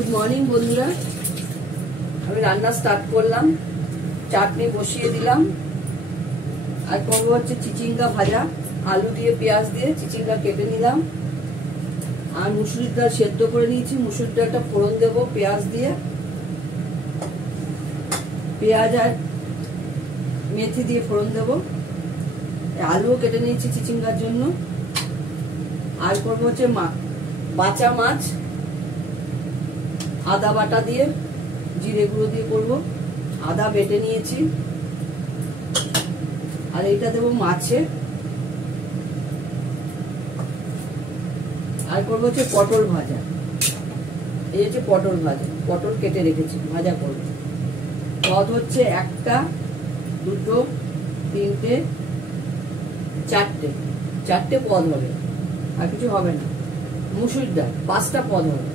Good morning বন্ধুরা, আমি রান্না স্টার্ট করলাম। চাটনি বসিয়ে দিলাম। আর করবো হচ্ছে চিচিঙ্গা ভাজা, আলু দিয়ে পেঁয়াজ দিয়ে চিচিঙ্গা কেটে নিলাম। আর মুসুরির ডাল সেদ্ধ করে নিয়েছি, মুসুরির ডালটা ফোড়ন দেবো পেঁয়াজ দিয়ে, পেঁয়াজ আর মেথি দিয়ে ফোড়ন দেবো। আলুও কেটে নিয়েছি চিচিঙ্গার জন্য। আর করবো হচ্ছে বাঁচা মাছ আদা বাটা দিয়ে জিরে গুঁড়ো দিয়ে করবো। আদা বেটে নিয়েছি। আর এইটা দেবো মাছে। আর করবো হচ্ছে পটল ভাজা। এই হচ্ছে পটল ভাজা, পটল কেটে রেখেছি, ভাজা করবো। পদ হচ্ছে 1টা 2টো 3টে 4টে পদ হবে, আর কিছু হবে না। মুসুরির ডাল 5টা পদ হবে।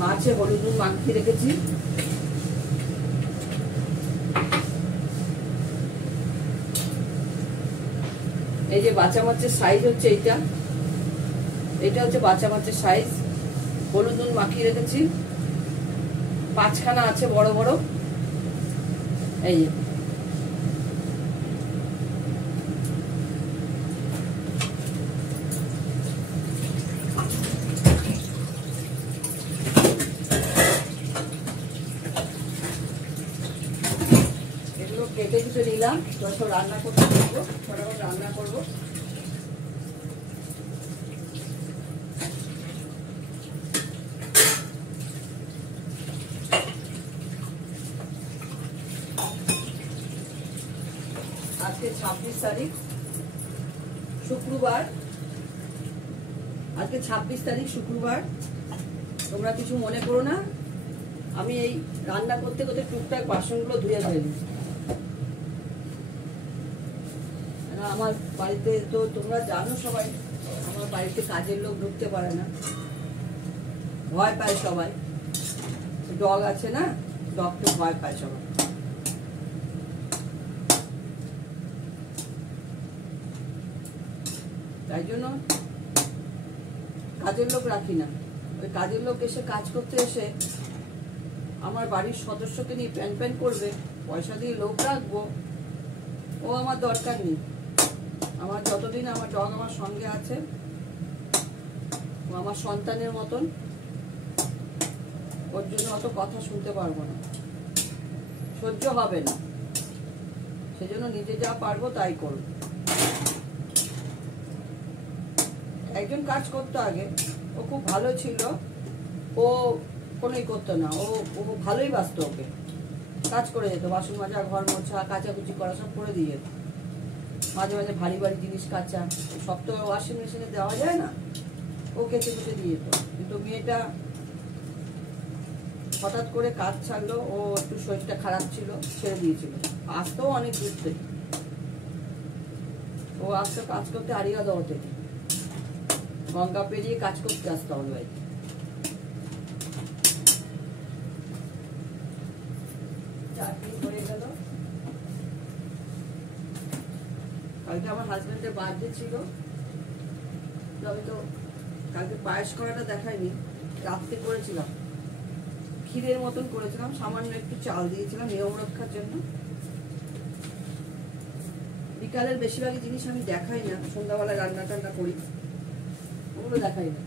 মাছে হলুদ নুন মাখিয়ে রেখেছি। এই যে বাঁচা মাছের সাইজ হচ্ছে এইটা হচ্ছে বাঁচা মাছের সাইজ। হলুদ নুন মাখিয়ে রেখেছি। 5খানা আছে বড় বড়। এই কেটে কুটে নিলাম। সব রান্না করতে দেবো, ফটাফট রান্না করবো। আজকে 26 তারিখ শুক্রবার। আজকে 26 তারিখ শুক্রবার। তোমরা কিছু মনে করো না, আমি এই রান্না করতে করতে টুকটাক বাসনগুলো ধুয়ে ফেলি। আমার বাড়িতে তো তোমরা জানো সবাই, আমার বাড়িতে কাজের লোক ঢুকতে পারে না, ভয় পায় সবাই। ডগ আছে না, ডগকে ভয় পায় সবাই। তাই জন্য কাজের লোক রাখি না। ওই কাজের লোক এসে কাজ করতে এসে আমার বাড়ির সদস্যকে নিয়ে প্যান প্যান করবে, পয়সা দিয়ে লোক রাখবো, ও আমার দরকার নেই। আমার যতদিন আমার ডগ আমার সঙ্গে আছে, ও আমার সন্তানের মতন, ওর জন্য অত কথা শুনতে পারবো না, সহ্য হবে না। সেজন্য নিজে যা পারবো তাই করব। একজন কাজ করতো আগে, ও খুব ভালো ছিল, ও কোনোই করতো না, ও ভালোই বাসতো। ওকে কাজ করে যেত, বাসন মাজা, ঘর মোছা, কাচাকুচি করা সব করে দিয়ে যেত। মাঝে মাঝে ভারী ভারী জিনিস কাচা, সব তো ওয়াশিং মেশিনে দেওয়া যায় না, ও কেচে কুচে দিয়ে যেত। কিন্তু মেয়েটা হঠাৎ করে কাজ ছাড়লো, ও একটু শরীরটা খারাপ ছিল, ছেড়ে দিয়েছিল। আসতেও অনেক দূর থেকে, ও আসতো কাজ করতে আড়িয়াদহ থেকে, গঙ্গা পেরিয়ে কাজ করতে আসতো আমার বাড়িতে। চাটনি হয়ে গেল। কালকে আমার হাজবেন্ডের বার্থডে ছিল, আমি তো কালকে পায়েস করাটা দেখাইনি, রাত্রে করেছিলাম, ক্ষীরের মতন করেছিলাম, সামান্য একটু চাল দিয়েছিলাম নিয়ম রক্ষার জন্য। বিকালের বেশিরভাগই জিনিস আমি দেখাই না, সন্ধ্যাবেলায় রান্না টান্না করি, ওগুলো দেখাই না।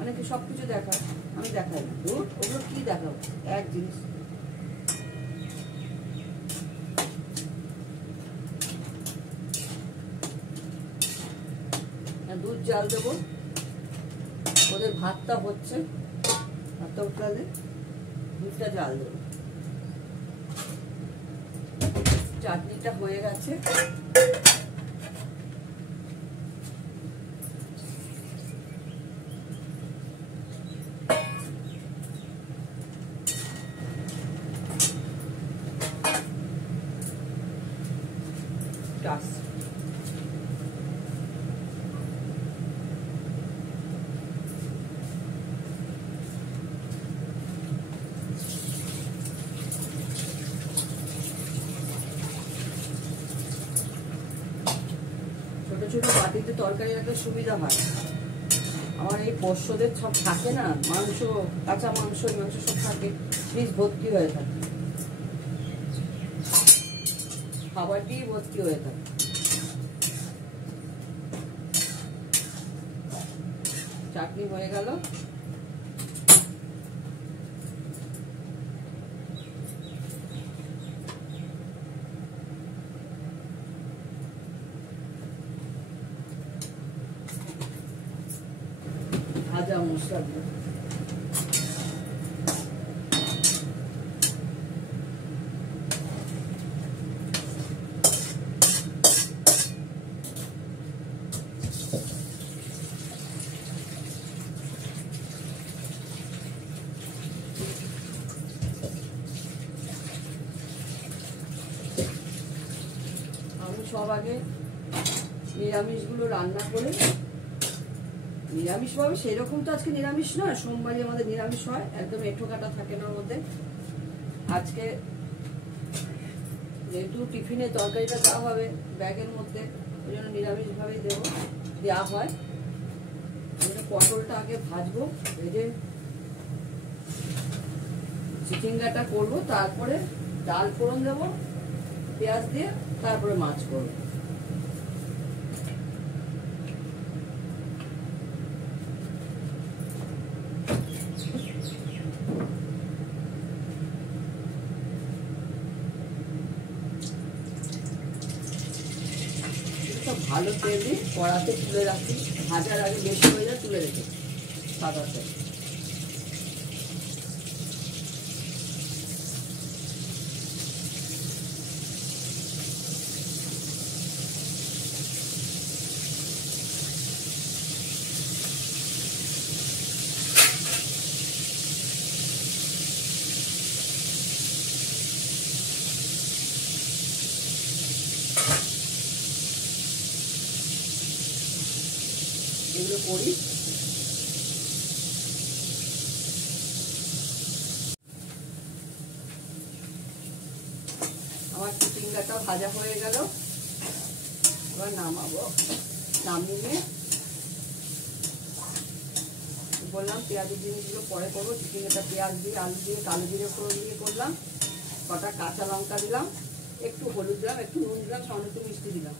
অনেকে সবকিছু দেখায়, আমি দেখাই না। ওগুলো কি দেখাবো, এক জিনিস। দুধ জাল দেবো, ওদের ভাতটা হচ্ছে, ভাতটা উঠলে দুধটা জাল দেবো। চাটনিটা হয়ে গেছে। ছোট ছোট বাটিতে তরকারি রাখলে সুবিধা হয়। আমার এই পোষ্যদের সব থাকে না, মাংস, কাঁচা মাংস, এই মাংস সব থাকে, ফ্রিজ ভর্তি হয়ে থাকে, খাবারটি ভর্তি হয়ে থাকে। চাটনি হয়ে গেল। ভাজা মশলা দিয়ে আমি সব আগে নিরামিষগুলো রান্না করে, নিরামিষ ভাবে সেরকম তো আজকে নিরামিষ নয়, সোমবারই আমাদের নিরামিষ হয়, একদম এঁঠো কাটা থাকে না ওর মধ্যে। আজকে যেহেতু টিফিনে তরকারিটা দেওয়া হবে ব্যাগের মধ্যে, ওই জন্য নিরামিষ ভাবেই দেওয়া হয়। পটলটা আগে ভাজবো, ভেজে চিচিঙ্গাটা করবো, তারপরে ডাল ফোড়ন দেবো পেঁয়াজ দিয়ে, তারপরে মাছ করবো। ভালো তেল দিয়ে কড়াতে তুলে রাখি, ভাজার আগে বেশি হয়ে যায় তুলে রেখে সাদা তেল। এগুলো করি। আমার চিচিঙ্গাটা ভাজা হয়ে গেল, এবার নামাবো। নামিয়ে বললাম পেঁয়াজের জিনিসগুলো পরে করবো। চিচিঙ্গাটা পেঁয়াজ দিয়ে, আলু দিয়ে, কালো জিরে ফোড়ন দিয়ে করলাম, কটা কাঁচা লঙ্কা দিলাম, একটু হলুদ দিলাম, একটু নুন দিলাম, সামান্য একটু মিষ্টি দিলাম,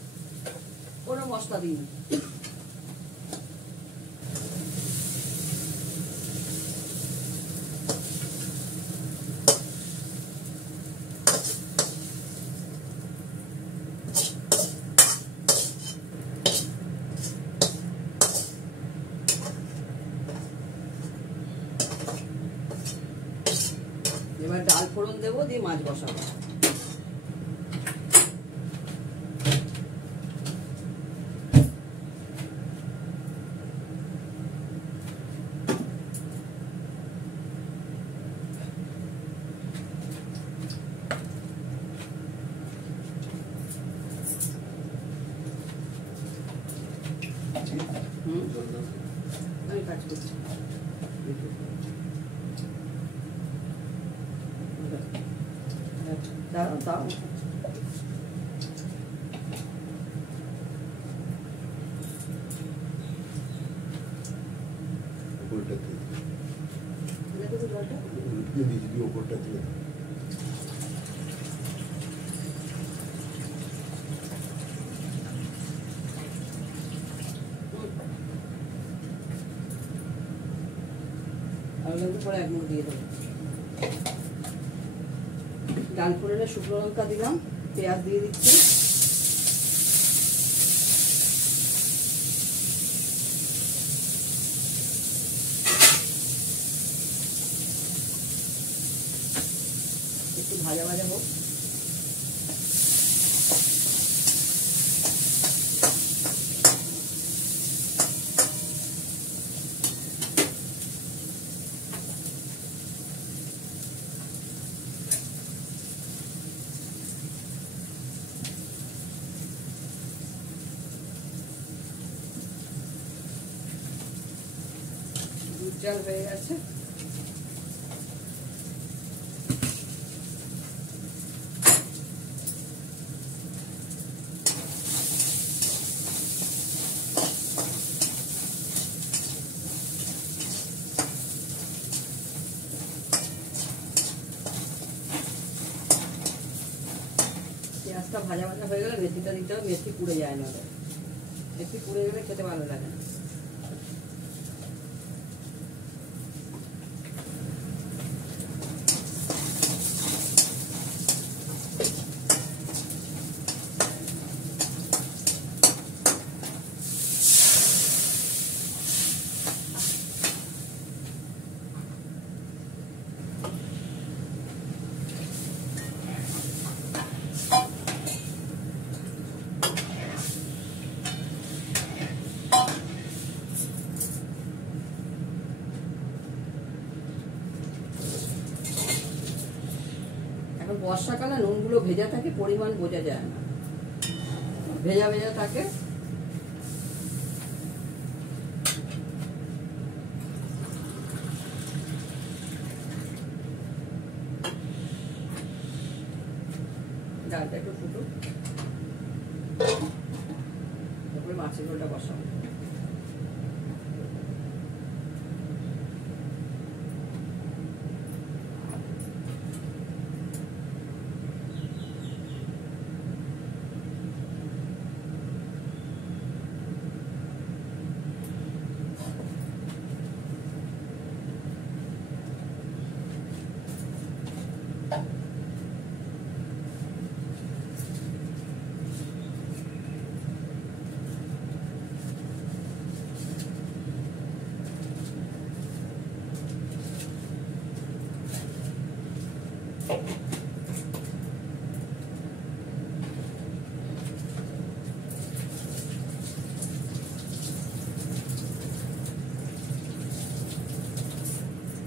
কোনো মশলা দিইনি। এবার ডাল ফোড়ন দেবো, দিয়ে মাছ বসাবো। আমি কাজ করছি। দাও দাও, ওপরটা দিয়ে পরে এক মুখ দিয়ে দেবো। ডাল ফোড়নে শুকনো লঙ্কা দিলাম, পেঁয়াজ দিয়ে দিচ্ছি, একটু ভাজা ভাজা হোক। জল হয়ে গেছে, ভাজা ভাজা হয়ে গেলে মেথিটা দিতে হবে, মেথি পুড়ে যায় না, মেথি পুড়ে গেলে খেতে ভালো লাগে না। এখন বর্ষাকালে নুনগুলো ভেজা থাকে, পরিমাণ বোঝা যায় না, ভেজা ভেজা থাকে। ডালটা একটু ফুটুক, তারপরে মাছের ঝোলটা বসাবো।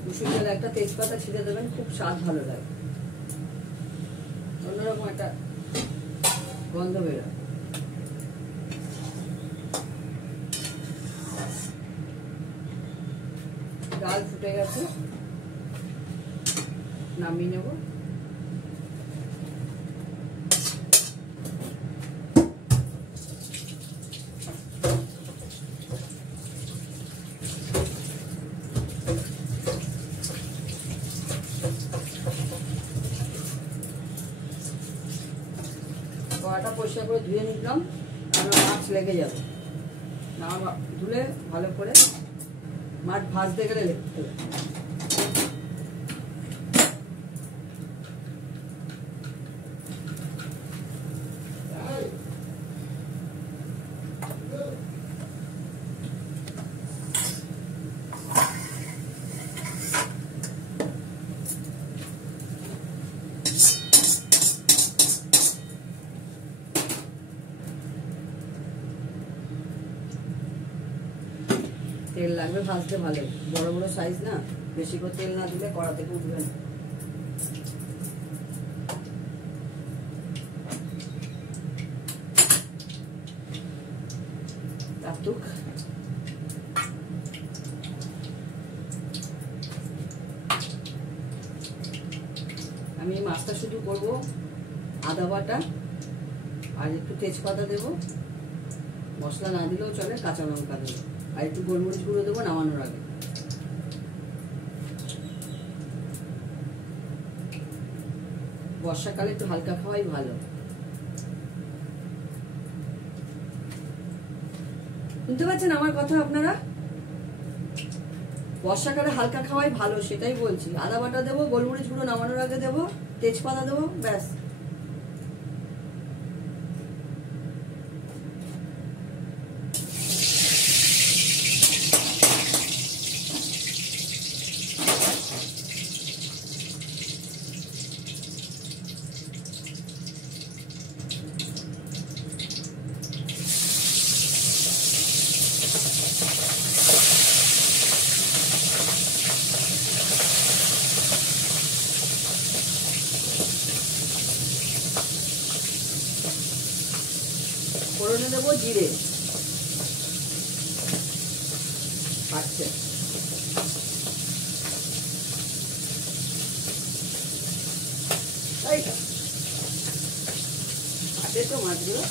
কুসুম তেলে একটা তেজপাতা ছিঁড়ে দেবেন, খুব স্বাদ ভালো লাগে, অন্যরকম একটা গন্ধ বেরোয়। ডাল ফুটে গেছে, নামিয়ে নেব। কড়াটা পরিষ্কার করে ধুয়ে নিলাম, কারণ মাছ লেগে যাবে না, ধুলে ভালো করে মাছ ভাজতে গেলে লেগে যাবে। তেল লাগবে ভাজতে, ভালো বড় বড় সাইজ না, বেশি করে তেল না দিলে কড়া থেকে উঠবে না। আমি মাছটা শুধু করব আদা বাটা আর একটু তেজপাতা দেব, মশলা না দিলেও চলে, কাঁচা লঙ্কা দেবো আর একটু গোলমরিচ গুঁড়ো দেবো নামানোর আগে। বর্ষাকালে একটু হালকা খাওয়াই ভালো। শুনতে পাচ্ছেন আমার কথা আপনারা? বর্ষাকালে হালকা খাওয়াই ভালো, সেটাই বলছি। আদা বাটা দেবো, গোলমরিচ গুঁড়ো নামানোর আগে দেবো, তেজপাতা দেবো, ব্যাস। ফোড়নে দেবো জিরে, আচ্ছা আছে তো মাছগুলো।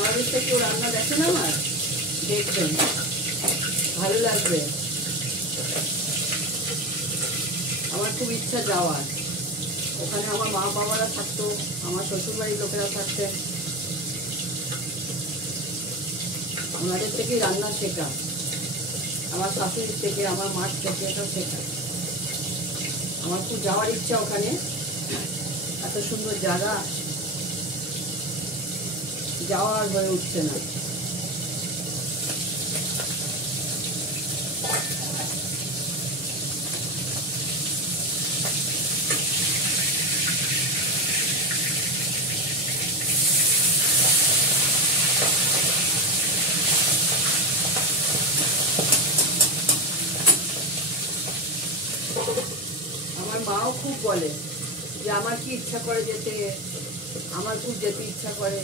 বাংলাদেশে কেউ রান্না দেখে না আমার, দেখবেন, ভালো লাগবে। আমার খুব ইচ্ছা যাওয়ার, ওখানে আমার মা বাবারা থাকতো, আমার শ্বশুরবাড়ির লোকেরা থাকতেন, ওনাদের থেকেই রান্না শেখা, আমার শাশুড়ির থেকে, আমার মার থেকে সব শেখা। আমার খুব যাওয়ার ইচ্ছা ওখানে, এত সুন্দর জায়গা, যাওয়ার হয়ে উঠছে না। আমার মাও খুব বলে যে আমার কি ইচ্ছা করে যেতে, আমার খুব যেতে ইচ্ছা করে,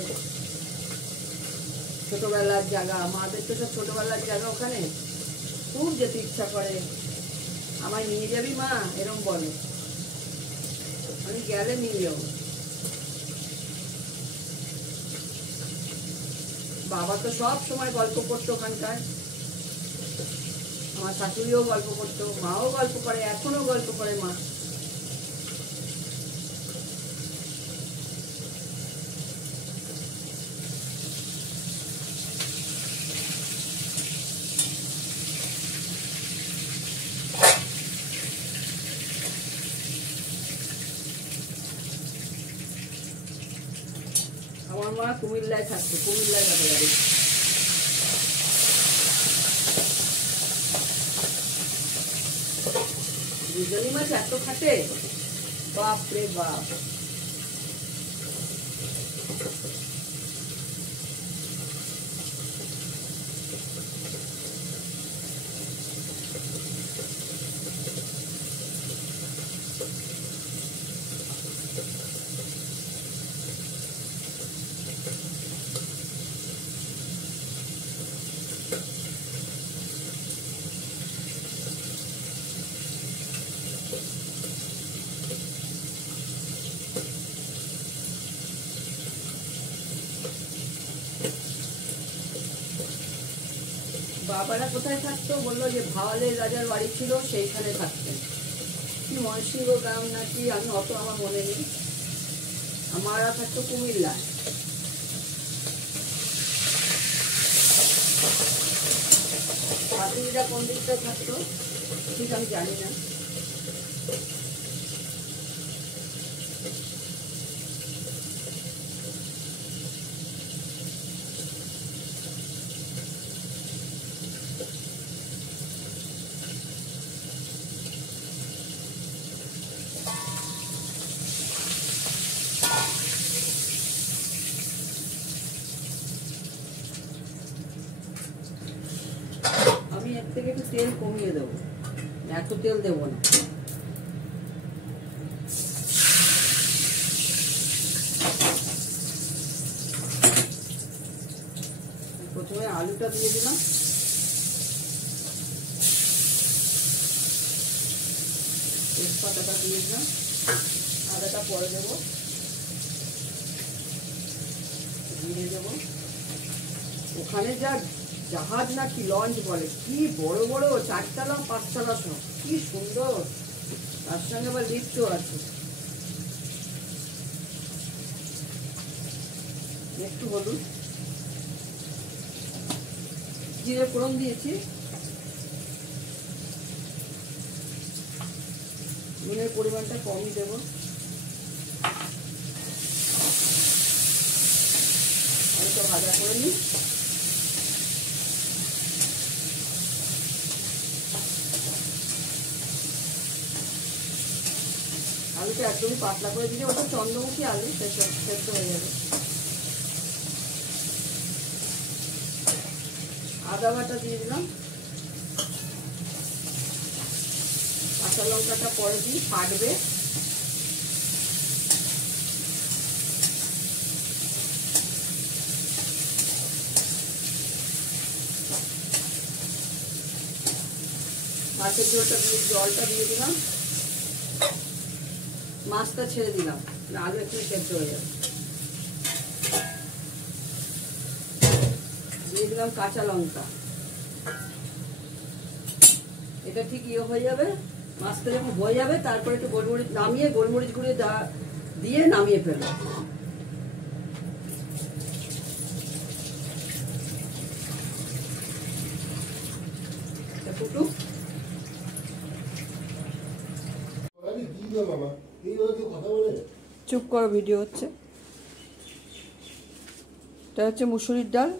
ছোটবেলার জায়গা, আমাদের তো সব ছোটবেলার জায়গা, ওখানে খুব যেতে ইচ্ছা করে, আমায় নিয়ে যাবি মা, এরকম বলে। আমি গেলে নিয়ে যাবো। বাবা তো সব সময় গল্প করতো ওখানকার, আমার শাশুড়িও গল্প করতো, মাও গল্প করে, এখনো গল্প করে মা। আমার মা কুমিল্লায় থাকতো, কুমিল্লায় যাবে গাড়ি। দুজনই মাছ এত খাটে, বাপ রে বাপ। বাবারা কোথায় থাকতো বললো যে ভাওয়ালের রাজার বাড়ি ছিল, সেইখানে থাকতেন, কি ময়সিংহ গ্রাম নাকি, আমি অত আমার মনে নেই। আমারা থাকতো কুমিল্লায়। শাশুড়িরা কোন দিকটা থাকতো ঠিক আমি জানি না। আমি এর থেকে একটু তেল কমিয়ে দেবো, এত তেল দেবো না। প্রথমে আলুটা দিয়ে দিলাম, তেজপাতাটা দিয়ে দিলাম, আদাটা পরে দেবো, দিয়ে দেবো। ওখানে যা জাহাজ নাকি লঞ্চ বলে, কি বড় বড়, 4 তলা 5 তলা সব, কি সুন্দর, তার সঙ্গে আবার লিফটও আছে। একটু হলুদ, জিরে ফোড়ন দিয়েছি, নুনের পরিমাণটা কমই দেবো। আলুটা ভাজা করে নিই। আলুটা একদমই পাতলা করে দিলে ওটা চন্দ্রমুখী আলু, সেদ্ধ হয়ে যাবে। আদা বাটা দিয়ে দিলাম, কাঁচা লঙ্কাটা পরে দিই, ফাটবে। মাছের জলটা দিয়ে দিলাম, মাছটা ছেড়ে দিলাম, আলু একটু সেদ্ধ হয়ে যাবে। দিয়ে দিলাম কাঁচা লঙ্কা। এটা ঠিক ইয়ে হয়ে যাবে, মাছটা যখন হয়ে যাবে তারপরে একটু গোলমরিচ নামিয়ে গোলমরিচ গুঁড়ো দিয়ে নামিয়ে ফেলবো। ফুটুক। চুপ করো, ভিডিও হচ্ছে। এটা হচ্ছে মুসুরির ডাল,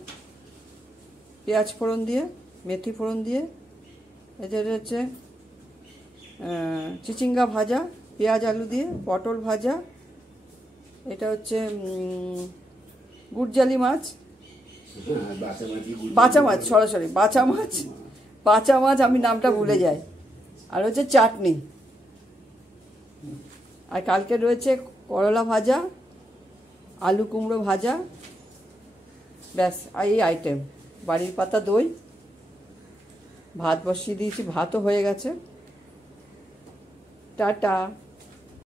পেঁয়াজ ফোড়ন দিয়ে, মেথি ফোড়ন দিয়ে। এটা হচ্ছে চিচিঙ্গা ভাজা পেঁয়াজ আলু দিয়ে, পটল ভাজা। এটা হচ্ছে গুড়জালি মাছ, বাঁচা মাছ, সরাসরি বাঁচা মাছ, বাঁচা মাছ, আমি নামটা ভুলে যাই। আর হচ্ছে চাটনি। আর কালকে রয়েছে করলা ভাজা, আলু কুমড়ো ভাজা, ব্যাস। আর এই আইটেম, বাড়ির পাতা দই, ভাত বসিয়ে দিয়েছি, ভাতও হয়ে গেছে। টাটা।